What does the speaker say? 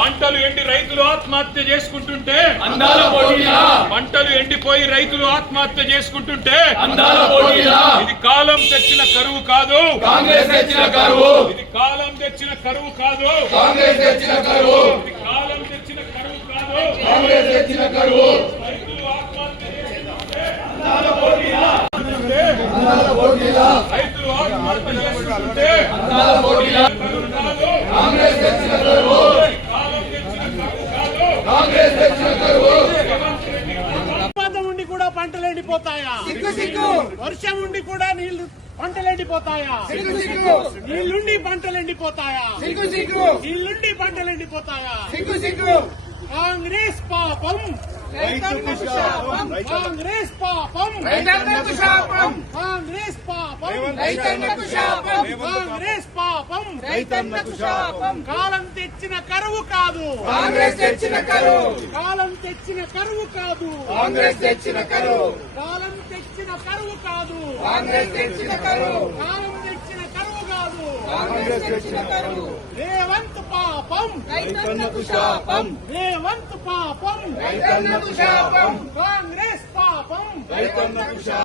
పంటలు ఎండి రైతులు ఆత్మహత్య చేసుకుంటుంటే పంటలు ఎండిపోయి రైతులు ఆత్మహత్య చేసుకుంటుంటే ఇది కాలం తెచ్చిన కరువు కాదు, కాంగ్రెస్ తెచ్చిన కరువు. ఇది కాలం తెచ్చిన కరువు కాదు, కాంగ్రెస్ తెచ్చిన కరువు. ఇది కాలం తెచ్చిన కరువు కాదు, కాంగ్రెస్ తెచ్చిన కరువు. రైతులు ఆత్మహత్య చేసుకుంటుంటే రైతులు ఆత్మహత్య చేసుకుంటుంటే కరువు కాదు, కాంగ్రెస్ తెచ్చిన కరువు. కాలం తెచ్చిన కరువు కాదు. కాంగ్రెస్ తెచ్చిన కరువు. వర్షం ఉండి కూడా పంటలు ఎండిపోతాయా? వర్షం ఉండి కూడా నీళ్లు పంటలు ఎండిపోతాయా? నీళ్లుండి పంటలు ఎండిపోతాయా? నీళ్లుండి పంటలు ఎండిపోతాయా? కాంగ్రెస్ పాపం, కాంగ్రెస్ పాపం, కాంగ్రెస్ పాపం, కాంగ్రెస్ పాపం. కాలం తెచ్చిన కరువు కాదు, కాంగ్రెస్ తెచ్చిన కరువు. కాలం తెచ్చిన కరువు కాదు, కాంగ్రెస్ తెచ్చిన కరువు. కాలం తెచ్చిన కరువు కాదు, కాంగ్రెస్ తెచ్చిన కరువు. కాలం తెచ్చిన కరువు కాదు. కాంగ్రెస్ తెచ్చిన కరువు. రేవంత్ పాపం, రైతన్నకు శాపం. రేవంత్ పాపం, రైతన్నకు శాపం. కాంగ్రెస్ పాపం, రైతన్నకు శాపం.